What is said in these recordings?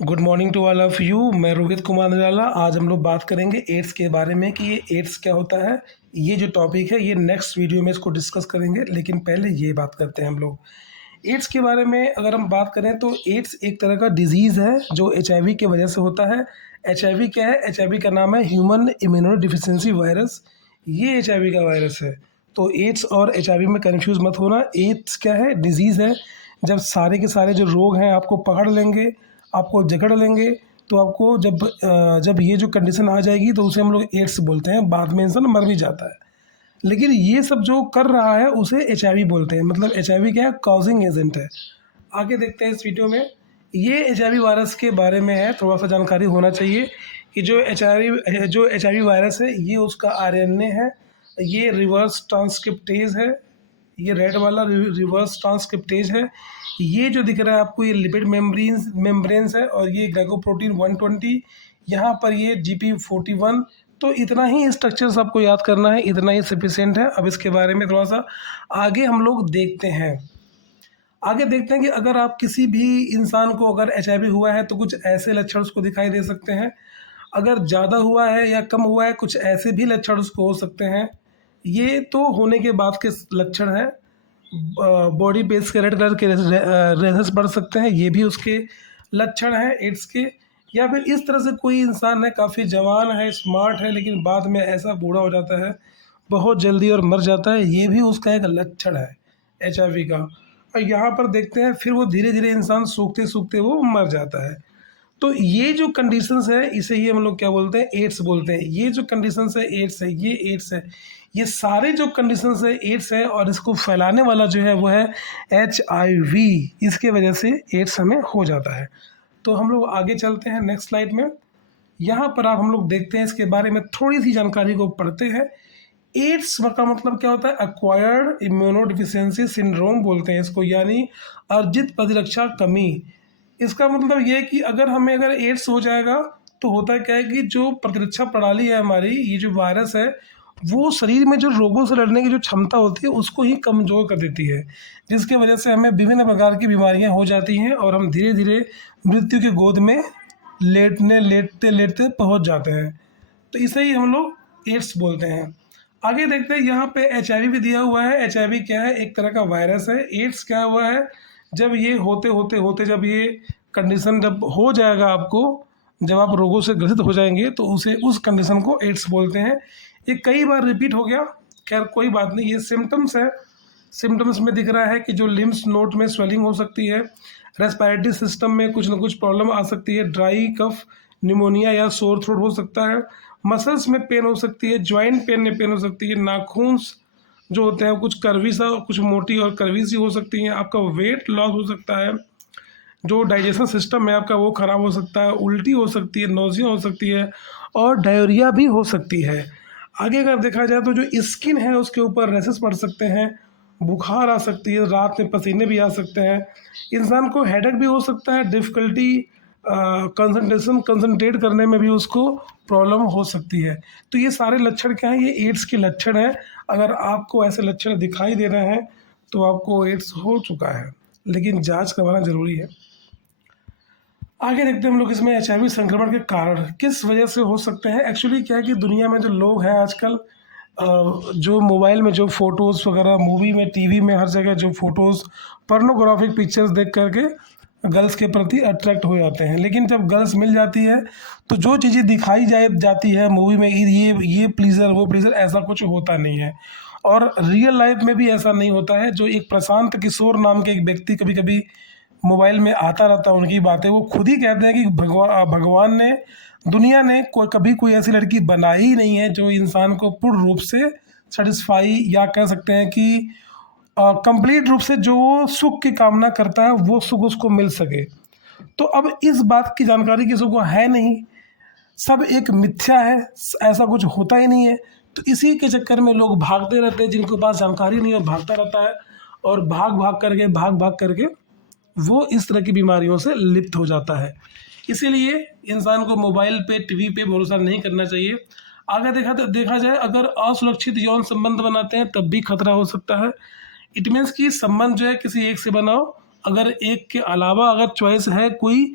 Good morning to all of you. मैं रोहित कुमार निराला। आज हम लोग बात करेंगे एड्स के बारे में कि ये एड्स क्या होता है। ये जो टॉपिक है ये नेक्स्ट वीडियो में इसको डिस्कस करेंगे, लेकिन पहले ये बात करते हैं हम लोग एड्स के बारे में। अगर हम बात करें तो एड्स एक तरह का डिजीज़ है जो एचआईवी की वजह से होता है। एचआईवी क्या है? एचआईवी का नाम है ह्यूमन इम्यूनो डिफिशिएंसी वायरस। ये एचआईवी का वायरस है। तो एड्स और एचआईवी में कन्फ्यूज़ मत होना। एड्स क्या है? डिजीज़ है। जब सारे के सारे जो रोग हैं आपको पकड़ लेंगे, आपको जकड़ लेंगे, तो आपको जब ये जो कंडीशन आ जाएगी तो उसे हम लोग एड्स बोलते हैं। बाद में इंसान मर भी जाता है, लेकिन ये सब जो कर रहा है उसे एचआईवी बोलते हैं। मतलब एचआईवी क्या है? कॉजिंग एजेंट है। आगे देखते हैं इस वीडियो में। ये एचआईवी वायरस के बारे में है, थोड़ा सा जानकारी होना चाहिए कि जो एचआईवी वायरस है ये उसका आरएनए है, ये रिवर्स ट्रांसक्रिप्टेज है। ये रेड वाला रिवर्स ट्रांसक्रिप्टेज है। ये जो दिख रहा है आपको ये लिपिड मेम्ब्रेन्स है, और ये ग्लाइकोप्रोटीन 120, यहाँ पर ये GP41। तो इतना ही स्ट्रक्चर्स आपको याद करना है, इतना ही सफिशिएंट है। अब इसके बारे में थोड़ा सा आगे हम लोग देखते हैं। आगे देखते हैं कि अगर आप किसी भी इंसान को अगर एचआईवी हुआ है तो कुछ ऐसे लक्षण उसको दिखाई दे सकते हैं। अगर ज़्यादा हुआ है या कम हुआ है, कुछ ऐसे भी लक्षण उसको हो सकते हैं। ये तो होने के बाद के लक्षण हैं। बॉडी पे इसके रेड कलर के रेसेस बढ़ सकते हैं, ये भी उसके लक्षण हैं एड्स के। या फिर इस तरह से कोई इंसान है, काफ़ी जवान है, स्मार्ट है, लेकिन बाद में ऐसा बूढ़ा हो जाता है बहुत जल्दी और मर जाता है, ये भी उसका एक लक्षण है एचआईवी का। और यहाँ पर देखते हैं फिर वो धीरे धीरे इंसान सूखते सूखते वो मर जाता है। तो ये जो कंडीशंस है इसे ही हम लोग क्या बोलते हैं? एड्स बोलते हैं। ये जो कंडीशंस है एड्स है, ये एड्स है। ये सारे जो कंडीशंस है एड्स है, और इसको फैलाने वाला जो है वो है एचआईवी। इसके वजह से एड्स हमें हो जाता है। तो हम लोग आगे चलते हैं नेक्स्ट स्लाइड में। यहाँ पर आप हम लोग देखते हैं इसके बारे में थोड़ी सी जानकारी को पढ़ते हैं। एड्स का मतलब क्या होता है? एक्वायर्ड इम्यूनोडिफिशियंसी सिंड्रोम बोलते हैं इसको, यानी अर्जित प्रतिरक्षा कमी। इसका मतलब ये है कि अगर एड्स हो जाएगा तो होता क्या है कि जो प्रतिरक्षा प्रणाली है हमारी, ये जो वायरस है, वो शरीर में जो रोगों से लड़ने की जो क्षमता होती है उसको ही कमज़ोर कर देती है, जिसके वजह से हमें विभिन्न प्रकार की बीमारियां हो जाती हैं और हम धीरे धीरे मृत्यु की गोद में लेटते लेटते पहुंच जाते हैं। तो इसे ही हम लोग एड्स बोलते हैं। आगे देखते हैं, यहाँ पे एचआईवी भी दिया हुआ है। एचआईवी क्या है? एक तरह का वायरस है। एड्स क्या हुआ है? जब ये होते होते होते जब ये कंडीशन जब हो जाएगा आपको, जब आप रोगों से ग्रसित हो जाएंगे तो उस कंडीशन को एड्स बोलते हैं। ये कई बार रिपीट हो गया, खैर कोई बात नहीं। ये सिम्टम्स है। सिम्टम्स में दिख रहा है कि जो लिम्स नोड में स्वेलिंग हो सकती है, रेस्पिरेटरी सिस्टम में कुछ ना कुछ प्रॉब्लम आ सकती है, ड्राई कफ, निमोनिया या सोर थ्रोट हो सकता है, मसल्स में पेन हो सकती है, जॉइंट पेन में पेन हो सकती है, नाखून जो होते हैं कुछ करवी सा, कुछ मोटी और करवी सी हो सकती हैं, आपका वेट लॉस हो सकता है, जो डाइजेशन सिस्टम है आपका वो ख़राब हो सकता है, उल्टी हो सकती है, नोज़िया हो सकती है, और डायरिया भी हो सकती है। आगे अगर देखा जाए तो जो स्किन है उसके ऊपर रैशेस पड़ सकते हैं, बुखार आ सकती है, रात में पसीने भी आ सकते हैं, इंसान को हेडेक भी हो सकता है, डिफ़िकल्टी कंसंट्रेट करने में भी उसको प्रॉब्लम हो सकती है। तो ये सारे लक्षण क्या हैं? ये एड्स के लक्षण हैं। अगर आपको ऐसे लक्षण दिखाई दे रहे हैं तो आपको एड्स हो चुका है, लेकिन जांच करवाना ज़रूरी है। आगे देखते हैं हम लोग इसमें एचआईवी संक्रमण के कारण किस वजह से हो सकते हैं। एक्चुअली क्या है कि दुनिया में जो लोग हैं आजकल, जो मोबाइल में जो फ़ोटोज़ वगैरह, मूवी में, टीवी में, हर जगह जो फ़ोटोज़, पोर्नोग्राफिक पिक्चर्स देख करके गर्ल्स के प्रति अट्रैक्ट हो जाते हैं। लेकिन जब गर्ल्स मिल जाती है तो जो चीज़ें दिखाई जाती है मूवी में, ये प्लीज़र वो प्लीज़र, ऐसा कुछ होता नहीं है। और रियल लाइफ में भी ऐसा नहीं होता है। जो एक प्रशांत किशोर नाम के एक व्यक्ति कभी कभी मोबाइल में आता रहता है, उनकी बातें वो खुद ही कहते हैं कि भगवान ने, दुनिया ने कभी कोई ऐसी लड़की बनाई ही नहीं है जो इंसान को पूर्ण रूप से सेटिस्फाई, या कह सकते हैं कि कंप्लीट रूप से जो वो सुख की कामना करता है वो सुख उसको मिल सके। तो अब इस बात की जानकारी किसी को है नहीं, सब एक मिथ्या है, ऐसा कुछ होता ही नहीं है। तो इसी के चक्कर में लोग भागते रहते हैं, जिनके पास जानकारी नहीं है भागता रहता है, और भाग भाग करके वो इस तरह की बीमारियों से लिप्त हो जाता है। इसीलिए इंसान को मोबाइल पे, टीवी पे भरोसा नहीं करना चाहिए। आगे देखा जाए, अगर असुरक्षित यौन संबंध बनाते हैं तब भी खतरा हो सकता है। इट मीन्स कि संबंध जो है किसी एक से बनाओ, अगर एक के अलावा अगर चॉइस है कोई,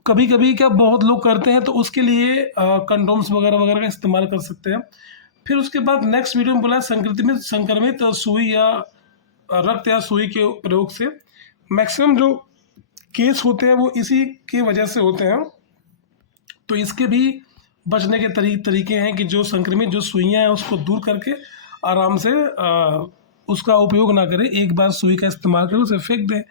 कभी कभी क्या बहुत लोग करते हैं, तो उसके लिए कंडोम्स वगैरह वगैरह का इस्तेमाल कर सकते हैं। फिर उसके बाद नेक्स्ट वीडियो में बोला है संक्रमित सुई या रक्त या सुई के प्रयोग से मैक्सिमम जो केस होते हैं वो इसी की वजह से होते हैं। तो इसके भी बचने के तरीके हैं कि जो संक्रमित जो सुइयाँ हैं उसको दूर करके आराम से उसका उपयोग ना करें, एक बार सुई का इस्तेमाल करें उसे फेंक दें।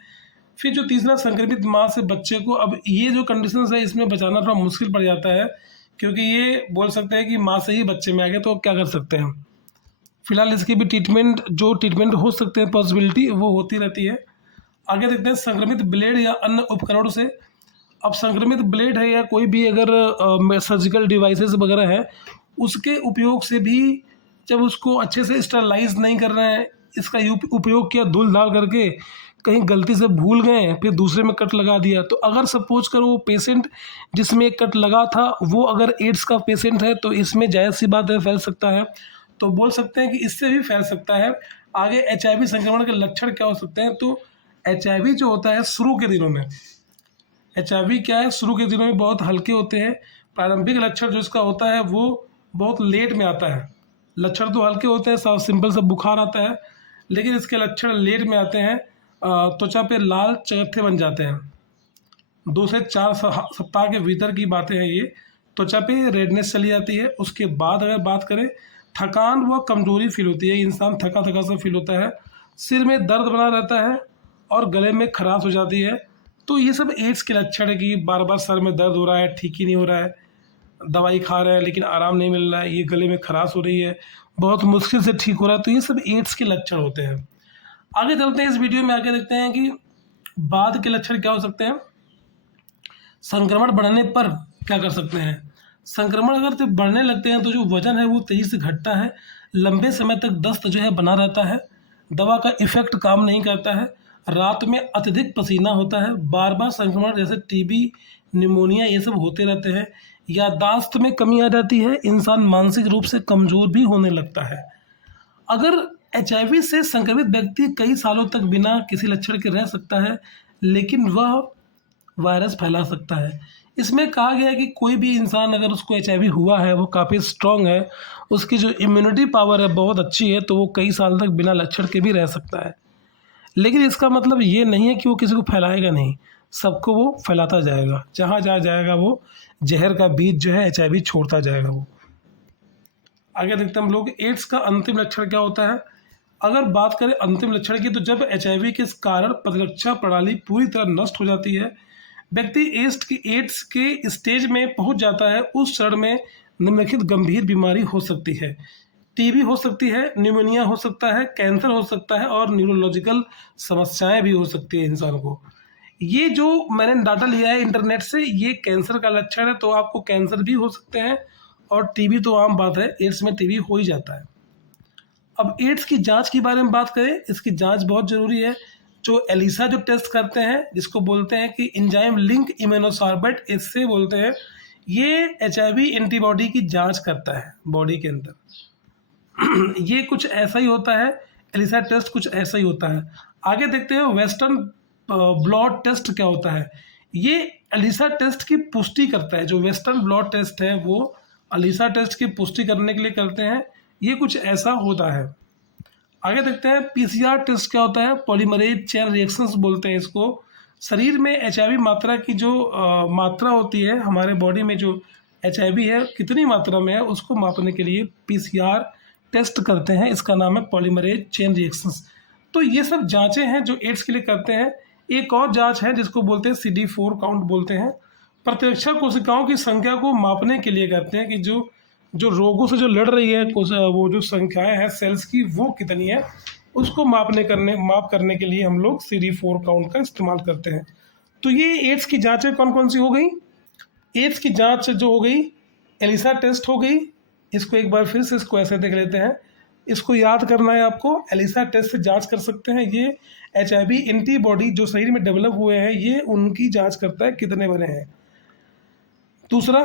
फिर जो तीसरा, संक्रमित माँ से बच्चे को, अब ये जो कंडीशंस है इसमें बचाना थोड़ा मुश्किल पड़ जाता है, क्योंकि ये बोल सकते हैं कि माँ से ही बच्चे में आ गया, तो क्या कर सकते हैं। फिलहाल इसकी भी ट्रीटमेंट हो सकते हैं, पॉसिबिलिटी वो होती रहती है। आगे देखते हैं संक्रमित ब्लेड या अन्य उपकरण से। अब संक्रमित ब्लेड है या कोई भी अगर सर्जिकल डिवाइसेस वगैरह है, उसके उपयोग से भी जब उसको अच्छे से स्टरलाइज नहीं कर रहे हैं, इसका उपयोग किया धुल धाल करके, कहीं गलती से भूल गए फिर दूसरे में कट लगा दिया, तो अगर सपोज करो वो पेशेंट जिसमें कट लगा था वो अगर एड्स का पेशेंट है, तो इसमें जायज़ सी बात है फैल सकता है। तो बोल सकते हैं कि इससे भी फैल सकता है। आगे HIV संक्रमण के लक्षण क्या हो सकते हैं, तो HIV जो होता है शुरू के दिनों में, HIV क्या है, शुरू के दिनों में बहुत हल्के होते हैं। प्रारंभिक लक्षण जो इसका होता है वो बहुत लेट में आता है। लक्षण तो हल्के होते हैं, सब सिंपल सा बुखार आता है, लेकिन इसके लक्षण लेट में आते हैं। त्वचा पे लाल चकत्थे बन जाते हैं। 2 से 4 सप्ताह के भीतर की बातें हैं ये। त्वचा पे रेडनेस चली जाती है। उसके बाद अगर बात करें, थकान व कमजोरी फील होती है, इंसान थका थका सा फील होता है, सिर में दर्द बना रहता है और गले में खराश हो जाती है। तो ये सब एड्स के लक्षण है कि बार बार सर में दर्द हो रहा है, ठीक ही नहीं हो रहा है, दवाई खा रहे हैं लेकिन आराम नहीं मिल रहा है, ये गले में खराश हो रही है, बहुत मुश्किल से ठीक हो रहा है। तो ये सब एड्स के लक्षण होते हैं। आगे चलते हैं, इस वीडियो में आगे देखते हैं कि बाद के लक्षण क्या हो सकते हैं। संक्रमण बढ़ने पर क्या कर सकते हैं। संक्रमण अगर जब बढ़ने लगते हैं तो जो वजन है वो तेजी से घटता है, लंबे समय तक दस्त जो है बना रहता है, दवा का इफेक्ट काम नहीं करता है, रात में अत्यधिक पसीना होता है, बार बार संक्रमण जैसे TB, निमोनिया ये सब होते रहते हैं, याददाश्त में कमी आ जाती है, इंसान मानसिक रूप से कमज़ोर भी होने लगता है। अगर HIV से संक्रमित व्यक्ति कई सालों तक बिना किसी लक्षण के रह सकता है, लेकिन वह वायरस फैला सकता है। इसमें कहा गया है कि कोई भी इंसान अगर उसको HIV हुआ है, वो काफ़ी स्ट्रॉन्ग है, उसकी जो इम्यूनिटी पावर है बहुत अच्छी है, तो वो कई साल तक बिना लक्षण के भी रह सकता है। लेकिन इसका मतलब ये नहीं है कि वो किसी को फैलाएगा नहीं, सबको वो फैलाता जाएगा, जहाँ जहाँ जाएगा वो जहर का बीज जो है HIV छोड़ता जाएगा वो। आगे देखते हैं हम लोग, एड्स का अंतिम लक्षण क्या होता है। अगर बात करें अंतिम लक्षण की, तो जब HIV के कारण प्रतिरक्षा प्रणाली पूरी तरह नष्ट हो जाती है, व्यक्ति एड्स के स्टेज में पहुंच जाता है, उस क्षण में निम्नलिखित गंभीर बीमारी हो सकती है। TB हो सकती है, निमोनिया हो सकता है, कैंसर हो सकता है और न्यूरोलॉजिकल समस्याएं भी हो सकती है इंसान को। ये जो मैंने डाटा लिया है इंटरनेट से, ये कैंसर का लक्षण है, तो आपको कैंसर भी हो सकते हैं, और TB तो आम बात है, एड्स में TB हो ही जाता है। अब एड्स की जांच के बारे में बात करें, इसकी जांच बहुत ज़रूरी है। जो एलिसा जो टेस्ट करते हैं, जिसको बोलते हैं कि एंजाइम लिंक इम्यूनोसॉर्बेट, इससे बोलते हैं, ये HIV एंटीबॉडी की जांच करता है बॉडी के अंदर। ये कुछ ऐसा ही होता है, एलिसा टेस्ट कुछ ऐसा ही होता है। आगे देखते हैं वेस्टर्न ब्लड टेस्ट क्या होता है। ये एलिसा टेस्ट की पुष्टि करता है। जो वेस्टर्न ब्लड टेस्ट है वो एलिसा टेस्ट की पुष्टि करने के लिए करते हैं। ये कुछ ऐसा होता है। आगे देखते हैं PCR टेस्ट क्या होता है। पॉलीमरेज चेन रिएक्शंस बोलते हैं इसको। शरीर में HIV मात्रा की जो मात्रा होती है, हमारे बॉडी में जो HIV है कितनी मात्रा में है, उसको मापने के लिए PCR टेस्ट करते हैं। इसका नाम है पॉलीमरेज चेन रिएक्शंस। तो ये सब जांचें हैं जो एड्स के लिए करते हैं। एक और जांच है जिसको बोलते हैं CD4 काउंट बोलते हैं। प्रतिरक्षा कोशिकाओं की संख्या को मापने के लिए करते हैं कि जो रोगों से जो लड़ रही है वो जो संख्याएं हैं सेल्स की, वो कितनी है, उसको माप करने के लिए हम लोग CD4 काउंट का इस्तेमाल करते हैं। तो ये एड्स की जांचें कौन कौन सी हो गई। एड्स की जांच जो हो गई, एलिसा टेस्ट हो गई। इसको एक बार फिर से इसको ऐसे देख लेते हैं, इसको याद करना है आपको। एलिसा टेस्ट से जांच कर सकते हैं। ये HIV एंटीबॉडी जो शरीर में डेवलप हुए हैं, ये उनकी जांच करता है कितने बने हैं। दूसरा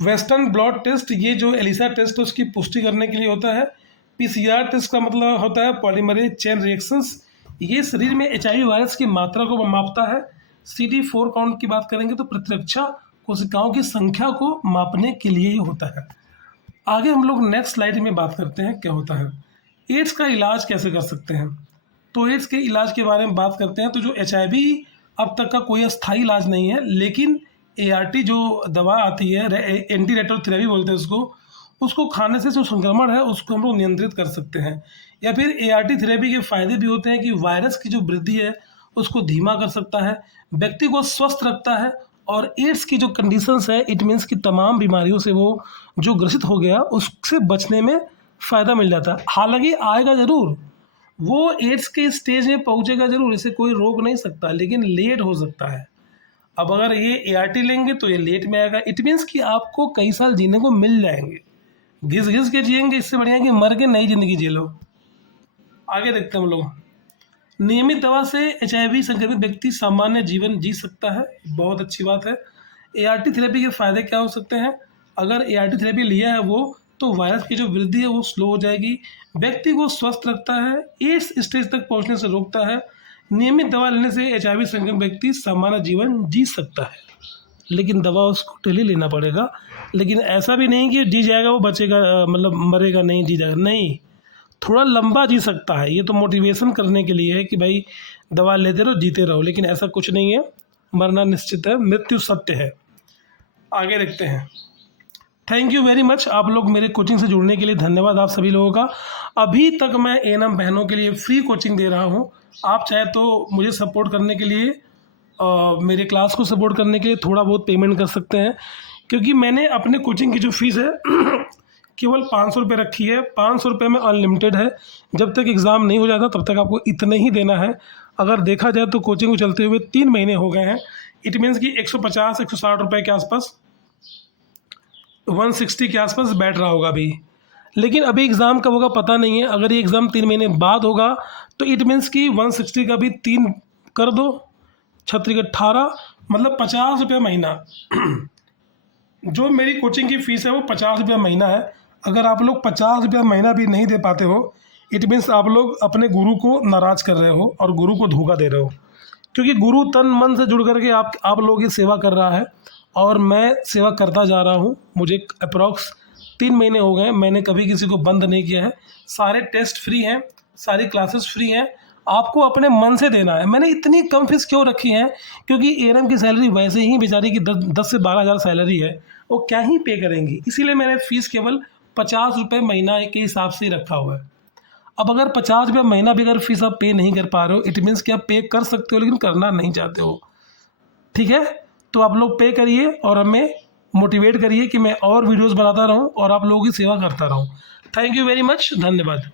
वेस्टर्न ब्लड टेस्ट, ये जो एलिसा टेस्ट है उसकी पुष्टि करने के लिए होता है। PCR टेस्ट का मतलब होता है पॉलीमरेज चेन रिएक्शंस। ये शरीर में HIV वायरस की मात्रा को मापता है। CD4 काउंट की बात करेंगे तो प्रतिरक्षा कोशिकाओं की संख्या को मापने के लिए ही होता है। आगे हम लोग नेक्स्ट स्लाइड में बात करते हैं क्या होता है, एड्स का इलाज कैसे कर सकते हैं। तो एड्स के इलाज के बारे में बात करते हैं तो जो HIV अब तक का कोई अस्थायी इलाज नहीं है, लेकिन ART जो दवा आती है, एंटी रेट्रोथेरेपी बोलते हैं उसको खाने से जो संक्रमण है उसको हम लोग नियंत्रित कर सकते हैं। या फिर ART थेरेपी के फायदे भी होते हैं कि वायरस की जो वृद्धि है उसको धीमा कर सकता है, व्यक्ति को स्वस्थ रखता है, और एड्स की जो कंडीशंस है इट मीन्स कि तमाम बीमारियों से वो जो ग्रसित हो गया उससे बचने में फ़ायदा मिल जाता है। हालांकि आएगा ज़रूर, वो एड्स के स्टेज में पहुंचेगा ज़रूर, इसे कोई रोक नहीं सकता, लेकिन लेट हो सकता है। अब अगर ये ART लेंगे तो ये लेट में आएगा, इट मीन्स कि आपको कई साल जीने को मिल जाएंगे, घिस घिस के जिएंगे, इससे बढ़िया कि मर के नई जिंदगी जी लो। आगे देखते हैं हम लोग, नियमित दवा से HIV संक्रमित व्यक्ति सामान्य जीवन जी सकता है, बहुत अच्छी बात है। ART थेरेपी के फायदे क्या हो सकते हैं, अगर ART थेरेपी लिया है वो तो वायरस की जो वृद्धि है वो स्लो हो जाएगी, व्यक्ति को स्वस्थ रखता है, एड्स स्टेज तक पहुंचने से रोकता है। नियमित दवा लेने से HIV संक्रमित व्यक्ति सामान्य जीवन जी सकता है, लेकिन दवा उसको डेली लेना पड़ेगा। लेकिन ऐसा भी नहीं कि जी जाएगा वो बचेगा, मतलब मरेगा नहीं, जी जाएगा नहीं, थोड़ा लंबा जी सकता है। ये तो मोटिवेशन करने के लिए है कि भाई दवा लेते रहो, जीते रहो, लेकिन ऐसा कुछ नहीं है, मरना निश्चित है, मृत्यु सत्य है। आगे देखते हैं। थैंक यू वेरी मच, आप लोग मेरे कोचिंग से जुड़ने के लिए धन्यवाद आप सभी लोगों का। अभी तक मैं A&M बहनों के लिए फ्री कोचिंग दे रहा हूँ। आप चाहे तो मुझे सपोर्ट करने के लिए, मेरे क्लास को सपोर्ट करने के लिए थोड़ा बहुत पेमेंट कर सकते हैं, क्योंकि मैंने अपने कोचिंग की जो फीस है केवल 500 रुपये रखी है। 500 रुपये में अनलिमिटेड है, जब तक एग्ज़ाम नहीं हो जाता तब तक आपको इतना ही देना है। अगर देखा जाए तो कोचिंग को चलते हुए 3 महीने हो गए हैं, इट मीन्स कि 150-160 रुपये के आसपास, 160 के आसपास बैठ रहा होगा अभी। लेकिन अभी एग्ज़ाम कब होगा पता नहीं है, अगर ये एग्ज़ाम 3 महीने बाद होगा तो इट मीन्स कि 160 का भी 3 कर दो, 36 18, मतलब 50 रुपये महीना। जो मेरी कोचिंग की फ़ीस है वो 50 रुपये महीना है। अगर आप लोग 50 रुपये महीना भी नहीं दे पाते हो, इट मीन्स आप लोग अपने गुरु को नाराज़ कर रहे हो और गुरु को धोखा दे रहे हो, क्योंकि गुरु तन मन से जुड़ करके आप लोगों की सेवा कर रहा है और मैं सेवा करता जा रहा हूँ। मुझे अप्रॉक्स 3 महीने हो गए, मैंने कभी किसी को बंद नहीं किया है। सारे टेस्ट फ्री हैं, सारी क्लासेस फ्री हैं, आपको अपने मन से देना है। मैंने इतनी कम फीस क्यों रखी है, क्योंकि A&M की सैलरी वैसे ही बेचारी की 10 से 12 हज़ार सैलरी है, वो क्या ही पे करेंगी, इसीलिए मैंने फ़ीस केवल 50 रुपये महीना के हिसाब से ही रखा हुआ है। अब अगर 50 रुपये महीना भी अगर फीस आप पे नहीं कर पा रहे हो, इट मीन्स कि आप पे कर सकते हो लेकिन करना नहीं चाहते हो, ठीक है। तो आप लोग पे करिए और हमें मोटिवेट करिए कि मैं और वीडियोस बनाता रहूं और आप लोगों की सेवा करता रहूं। थैंक यू वेरी मच, धन्यवाद।